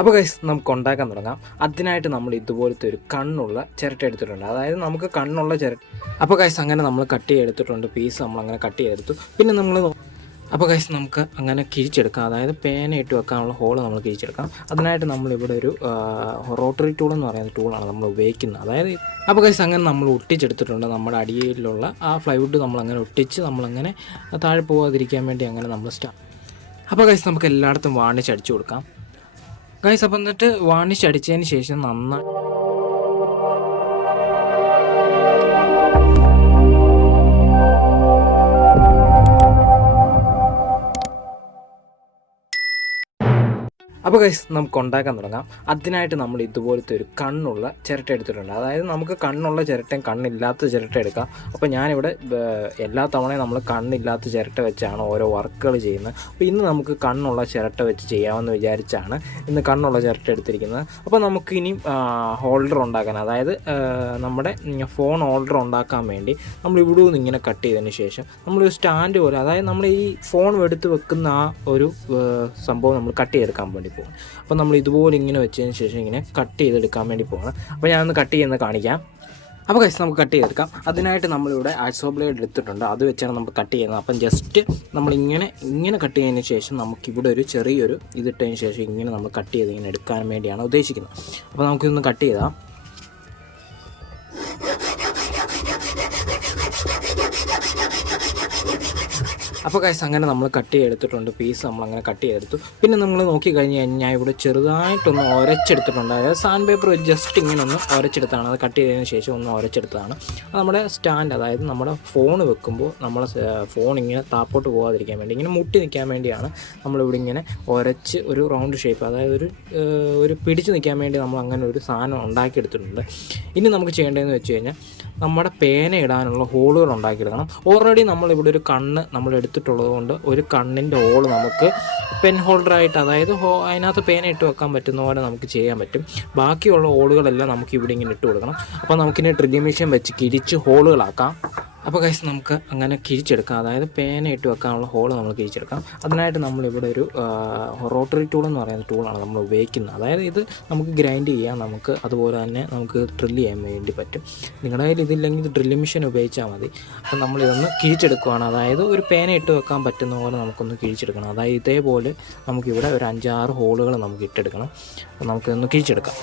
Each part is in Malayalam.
അപ്പോൾ കൈസ് നമുക്ക് ഉണ്ടാക്കാൻ തുടങ്ങാം. അതിനായിട്ട് നമ്മൾ ഇതുപോലത്തെ ഒരു കണ്ണുള്ള ചിരട്ട എടുത്തിട്ടുണ്ട്. അതായത് നമുക്ക് കണ്ണുള്ള ചിരട്ട. അപ്പോൾ കൈസ് അങ്ങനെ നമ്മൾ കട്ട് ചെയ്തെടുത്തിട്ടുണ്ട് പീസ് നമ്മൾ അങ്ങനെ കട്ട് ചെയ്തെടുത്തു പിന്നെ നമ്മൾ അപ്പോൾ കൈസ് നമുക്ക് അങ്ങനെ കിഴിച്ചെടുക്കാം. അതായത് പേന ഇട്ട് വെക്കാനുള്ള ഹോൾ നമ്മൾ കിഴിച്ചെടുക്കാം. അതിനായിട്ട് നമ്മളിവിടെ ഒരു റോട്ടറി ടൂൾ എന്ന് പറയുന്ന ടൂളാണ് നമ്മൾ ഉപയോഗിക്കുന്നത്. അതായത് അപ്പോൾ കൈസ് അങ്ങനെ നമ്മൾ ഒട്ടിച്ചെടുത്തിട്ടുണ്ട്. നമ്മുടെ അടിയിലുള്ള ആ ഫ്ലൈവുഡ് നമ്മൾ അങ്ങനെ ഒട്ടിച്ച് നമ്മളങ്ങനെ താഴെ പോകാതിരിക്കാൻ വേണ്ടി അങ്ങനെ നമ്മൾ സ്റ്റാ അപ്പോൾ കൈസ് നമുക്ക് എല്ലായിടത്തും വാണിച്ച് അടിച്ചു കൊടുക്കാം. ഗൈസ് അപ്പം എന്നിട്ട് വാണിഷ് അടിച്ചതിന് ശേഷം നന്നായി അപ്പോൾ ഗൈസ് നമുക്ക് ഉണ്ടാക്കാൻ തുടങ്ങാം. അതിനായിട്ട് നമ്മൾ ഇതുപോലത്തെ ഒരു കണ്ണുള്ള ചിരട്ട എടുത്തിട്ടുണ്ട്. അതായത് നമുക്ക് കണ്ണുള്ള ചിരട്ടയും കണ്ണില്ലാത്ത ചിരട്ട എടുക്കാം. അപ്പോൾ ഞാനിവിടെ എല്ലാ തവണയും നമ്മൾ കണ്ണില്ലാത്ത ചിരട്ട വെച്ചാണ് ഓരോ വർക്കുകൾ ചെയ്യുന്നത്. അപ്പോൾ ഇന്ന് നമുക്ക് കണ്ണുള്ള ചിരട്ട വെച്ച് ചെയ്യാമെന്ന് വിചാരിച്ചാണ് ഇന്ന് കണ്ണുള്ള ചിരട്ട എടുത്തിരിക്കുന്നത്. അപ്പോൾ നമുക്ക് ഇനി ഹോൾഡർ ഉണ്ടാക്കാൻ അതായത് നമ്മുടെ ഫോൺ ഹോൾഡർ ഉണ്ടാക്കാൻ വേണ്ടി നമ്മൾ ഇവിടെ നിന്ന് ഇങ്ങനെ കട്ട് ചെയ്തതിന് ശേഷം നമ്മൾ ഒരു സ്റ്റാൻഡ് പോലെ അതായത് നമ്മൾ ഈ ഫോൺ എടുത്ത് വെക്കുന്ന ആ ഒരു സംഭവം നമ്മൾ കട്ട് ചെയ്തെടുക്കാൻ വേണ്ടി പോകും അപ്പോൾ നമ്മൾ ഇതുപോലെ ഇങ്ങനെ വെച്ചതിന് ശേഷം ഇങ്ങനെ കട്ട് ചെയ്തെടുക്കാൻ വേണ്ടി പോകണം അപ്പോൾ ഞാനൊന്ന് കട്ട് ചെയ്യുന്നത് കാണിക്കാം. അപ്പോൾ കഴിച്ച് നമുക്ക് കട്ട് ചെയ്തെടുക്കാം. അതിനായിട്ട് നമ്മളിവിടെ ആക്സോ ബ്ലേഡ് എടുത്തിട്ടുണ്ട്. അത് വെച്ചാണ് നമ്മൾ കട്ട് ചെയ്യുന്നത്. അപ്പം ജസ്റ്റ് നമ്മളിങ്ങനെ ഇങ്ങനെ കട്ട് ചെയ്തതിന് ശേഷം നമുക്കിവിടെ ഒരു ചെറിയൊരു ഇതിട്ടതിന് ശേഷം ഇങ്ങനെ നമ്മൾ കട്ട് ചെയ്ത് ഇങ്ങനെ എടുക്കാൻ വേണ്ടിയാണ് ഉദ്ദേശിക്കുന്നത്. അപ്പോൾ നമുക്കിതൊന്ന് കട്ട് ചെയ്താൽ അപ്പോൾ കൈസ് അങ്ങനെ നമ്മൾ കട്ട് ചെയ്തെടുത്തിട്ടുണ്ട്. പീസ് നമ്മൾ അങ്ങനെ കട്ട് ചെയ്തെടുത്തു. പിന്നെ നമ്മൾ നോക്കി കഴിഞ്ഞ് കഴിഞ്ഞാൽ ഇവിടെ ചെറുതായിട്ടൊന്ന് ഒരച്ചെടുത്തിട്ടുണ്ട്. അതായത് സാൻഡ് പേപ്പർ ജസ്റ്റ് ഇങ്ങനെ ഒന്ന് ഒരച്ചെടുത്താണ്. അത് കട്ട് ചെയ്തതിന് ശേഷം ഒന്ന് ഒരച്ചെടുത്തതാണ്. നമ്മുടെ സ്റ്റാൻഡ് അതായത് നമ്മുടെ ഫോൺ വെക്കുമ്പോൾ നമ്മളെ ഫോൺ ഇങ്ങനെ താപ്പോട്ട് പോകാതിരിക്കാൻ വേണ്ടി ഇങ്ങനെ മുട്ടി നിൽക്കാൻ വേണ്ടിയാണ് നമ്മളിവിടെ ഇങ്ങനെ ഒരച്ച് ഒരു റൗണ്ട് ഷേപ്പ് അതായത് ഒരു ഒരു പിടിച്ച് നിൽക്കാൻ വേണ്ടി നമ്മൾ അങ്ങനെ ഒരു സാധനം ഉണ്ടാക്കിയെടുത്തിട്ടുണ്ട്. ഇനി നമുക്ക് ചെയ്യേണ്ടതെന്ന് വെച്ച് കഴിഞ്ഞാൽ നമ്മുടെ പേന ഇടാനുള്ള ഹോളുകൾ ഉണ്ടാക്കിയെടുക്കണം. ഓൾറെഡി നമ്മളിവിടെ ഒരു കണ്ണ് നമ്മൾ എടുത്തിട്ടുള്ളത് കൊണ്ട് ഒരു കണ്ണിന്റെ ഹോൾ നമുക്ക് പെൻ ഹോൾഡറായിട്ട് അതായത് ഹോ അതിനകത്ത് പേന ഇട്ട് വെക്കാൻ പറ്റുന്ന പോലെ നമുക്ക് ചെയ്യാൻ പറ്റും. ബാക്കിയുള്ള ഹോളുകളെല്ലാം നമുക്ക് ഇവിടെ ഇങ്ങനെ ഇട്ട് കൊടുക്കണം. അപ്പോൾ നമുക്കിനി ഡ്രില്ലിംഗ് മെഷീൻ വെച്ച് കിരിച്ച് ഹോളുകളാക്കാം അപ്പോൾ കൈസ് നമുക്ക് അങ്ങനെ കിഴിച്ചെടുക്കാം. അതായത് പേന ഇട്ട് വെക്കാനുള്ള ഹോൾ നമ്മൾ കിഴിച്ചെടുക്കാം. അതിനായിട്ട് നമ്മളിവിടെ ഒരു റോട്ടറി ടൂൾ എന്ന് പറയുന്ന ടൂളാണ് നമ്മൾ ഉപയോഗിക്കുന്നത്. അതായത് ഇത് നമുക്ക് ഗ്രൈൻഡ് ചെയ്യാം. നമുക്ക് അതുപോലെ തന്നെ നമുക്ക് ഡ്രില്ല് ചെയ്യാൻ വേണ്ടി പറ്റും. നിങ്ങളുടെ കയ്യിൽ ഇതില്ലെങ്കിൽ ഇത് ഡ്രില്ലിംഗ് മെഷീൻ ഉപയോഗിച്ചാൽ മതി. അപ്പോൾ നമ്മളിതൊന്ന് കിഴിച്ചെടുക്കുകയാണ് അതായത് ഒരു പേന ഇട്ട് വെക്കാൻ പറ്റുന്ന പോലെ നമുക്കൊന്ന് കിഴിച്ചെടുക്കണം. അതായത് ഇതേപോലെ നമുക്കിവിടെ ഒരു അഞ്ചാറ് ഹോളുകൾ നമുക്ക് ഇട്ടെടുക്കണം. അപ്പോൾ നമുക്കിതൊന്ന് കിഴിച്ചെടുക്കാം.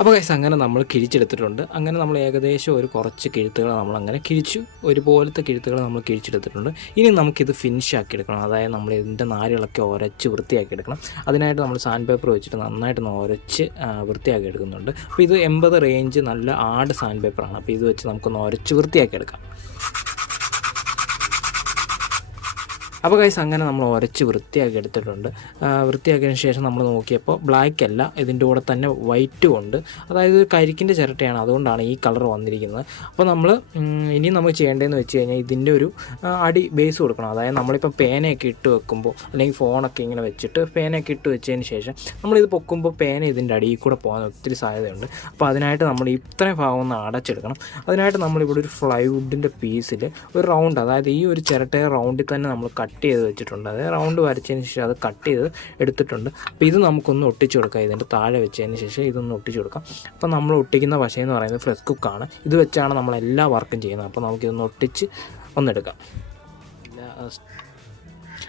അപ്പോൾ ഗൈസ് അങ്ങനെ നമ്മൾ കിഴിച്ചെടുത്തിട്ടുണ്ട്. അങ്ങനെ നമ്മൾ ഏകദേശം ഒരു കുറച്ച് കിഴുത്തുകൾ നമ്മൾ അങ്ങനെ കിഴിച്ചു. ഒരുപോലത്തെ കിഴുത്തുകൾ നമ്മൾ കിഴിച്ചെടുത്തിട്ടുണ്ട്. ഇനി നമുക്കിത് ഫിനിഷ് ആക്കി എടുക്കണം അതായത് നമ്മൾ ഇതിന്റെ നാരുകളൊക്കെ ഉരച്ച് വൃത്തിയാക്കി എടുക്കണം അതിനായിട്ട് നമ്മൾ സാൻഡ് പേപ്പർ വെച്ചിട്ട് നന്നായിട്ട് ഒന്ന് ഉരച്ച് വൃത്തിയാക്കി എടുക്കുന്നുണ്ട് അപ്പോൾ ഇത് എൺപത് റേഞ്ച് നല്ല ആട് സാൻഡ് പേപ്പറാണ് അപ്പോൾ ഇത് വെച്ച് നമുക്കൊന്ന് ഉരച്ച് വൃത്തിയാക്കി എടുക്കാം അപ്പോൾ കൈസ് അങ്ങനെ നമ്മൾ ഉരച്ച് വൃത്തിയാക്കി എടുത്തിട്ടുണ്ട്. വൃത്തിയാക്കിയതിന് ശേഷം നമ്മൾ നോക്കിയപ്പോൾ ബ്ലാക്ക് അല്ല ഇതിന്റെ കൂടെ തന്നെ വൈറ്റും ഉണ്ട്. അതായത് ഒരു കരിക്കിന്റെ ചിരട്ടയാണ് അതുകൊണ്ടാണ് ഈ കളർ വന്നിരിക്കുന്നത്. അപ്പോൾ നമ്മൾ ഇനി നമുക്ക് ചെയ്യേണ്ടതെന്ന് വെച്ച് കഴിഞ്ഞാൽ ഇതിന്റെ ഒരു അടി ബേസ് കൊടുക്കണം. അതായത് നമ്മളിപ്പോൾ പേനയൊക്കെ ഇട്ട് വെക്കുമ്പോൾ അല്ലെങ്കിൽ ഫോണൊക്കെ ഇങ്ങനെ വെച്ചിട്ട് പേനയൊക്കെ ഇട്ട് വെച്ചതിന് ശേഷം നമ്മളിത് പൊക്കുമ്പോൾ പേന ഇതിന്റെ അടിയിൽ കൂടെ പോകാൻ ഒത്തിരി സാധ്യതയുണ്ട്. അപ്പോൾ അതിനായിട്ട് നമ്മൾ ഇത്രയും ഭാഗം ഒന്ന് അടച്ചെടുക്കണം. അതിനായിട്ട് നമ്മളിവിടെ ഒരു ഫ്ലൈവുഡിന്റെ പീസിൽ ഒരു റൗണ്ട് അതായത് ഈ ഒരു ചിരട്ടയെ റൗണ്ടിൽ തന്നെ നമ്മൾ കട്ട് ചെയ്ത് വെച്ചിട്ടുണ്ട്. അതായത് റൗണ്ട് വരച്ചതിന് ശേഷം അത് കട്ട് ചെയ്ത് എടുത്തിട്ടുണ്ട്. അപ്പോൾ ഇത് നമുക്കൊന്ന് ഒട്ടിച്ചു കൊടുക്കാം. ഇതിന്റെ താഴെ വെച്ചതിന് ശേഷം ഇതൊന്ന് ഒട്ടിച്ചു കൊടുക്കാം. അപ്പോൾ നമ്മൾ ഒട്ടിക്കുന്ന എന്ന് പറയുന്നത് ഫ്ലെക്സ് കുക്കാണ് ഇത് വെച്ചാണ് നമ്മൾ എല്ലാ വർക്കും ചെയ്യുന്നത്. അപ്പോൾ നമുക്കിതൊന്ന് ഒട്ടിച്ച് ഒന്നെടുക്കാം.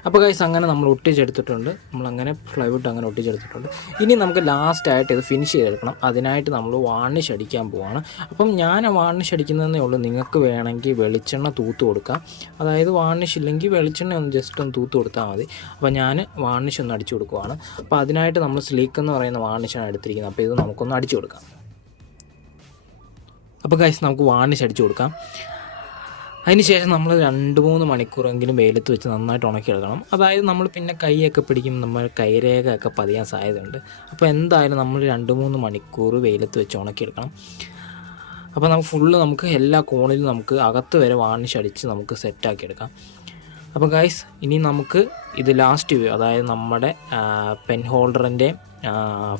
അപ്പോൾ ഗൈസ് അങ്ങനെ നമ്മൾ ഒട്ടിച്ചെടുത്തിട്ടുണ്ട്. നമ്മളങ്ങനെ ഫ്ലൈവുഡ് അങ്ങനെ ഒട്ടിച്ചെടുത്തിട്ടുണ്ട്. ഇനി നമുക്ക് ലാസ്റ്റ് ആയിട്ട് ഇത് ഫിനിഷ് ചെയ്തെടുക്കണം. അതിനായിട്ട് നമ്മൾ വാണിഷ് അടിക്കാൻ പോവാണ്. അപ്പം ഞാൻ വാണിഷ് അടിക്കുന്നതെന്നേ ഉള്ളൂ. നിങ്ങൾക്ക് വേണമെങ്കിൽ വെളിച്ചെണ്ണ തൂത്ത് കൊടുക്കാം. അതായത് വാണിഷ് ഇല്ലെങ്കിൽ വെളിച്ചെണ്ണ ഒന്ന് ജസ്റ്റ് ഒന്ന് തൂത്ത് കൊടുത്താൽ മതി. അപ്പോൾ ഞാൻ വാണിഷ് ഒന്ന് അടിച്ചു കൊടുക്കുവാണ്. അപ്പോൾ അതിനായിട്ട് നമ്മൾ സ്ലീക്ക് എന്ന് പറയുന്ന വാണിഷാണ് എടുത്തിരിക്കുന്നത്. അപ്പോൾ ഇത് നമുക്കൊന്ന് അടിച്ചു കൊടുക്കാം. അപ്പോൾ ഗൈസ് നമുക്ക് വാണിഷ് അടിച്ചു കൊടുക്കാം. അതിനുശേഷം നമ്മൾ രണ്ട് മൂന്ന് മണിക്കൂറെങ്കിലും വെയിലത്ത് വെച്ച് നന്നായിട്ട് ഉണക്കിയെടുക്കണം അതായത് നമ്മൾ പിന്നെ കൈയൊക്കെ പിടിക്കും നമ്മൾ കൈരേഖ ഒക്കെ പതിയാൻ സാധ്യതയുണ്ട്. അപ്പോൾ എന്തായാലും നമ്മൾ രണ്ട് മൂന്ന് മണിക്കൂർ വെയിലത്ത് വെച്ച് ഉണക്കിയെടുക്കണം അപ്പോൾ നമുക്ക് ഫുള്ള് നമുക്ക് എല്ലാ കോണിലും നമുക്ക് അകത്ത് വരെ വാണിഷ് അടിച്ച് നമുക്ക് സെറ്റാക്കി എടുക്കാം. അപ്പോൾ ഗൈസ് ഇനി നമുക്ക് ഇത് ലാസ്റ്റ് വ്യൂ അതായത് നമ്മുടെ പെൻ ഹോൾഡറിന്റെ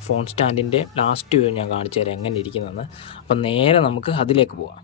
ഫോൺ സ്റ്റാൻഡിന്റെ ലാസ്റ്റ് വ്യൂ ഞാൻ കാണിച്ചു തരാം എങ്ങനെ ഇരിക്കുന്നതെന്ന് അപ്പോൾ നേരെ നമുക്ക് അതിലേക്ക് പോവാം.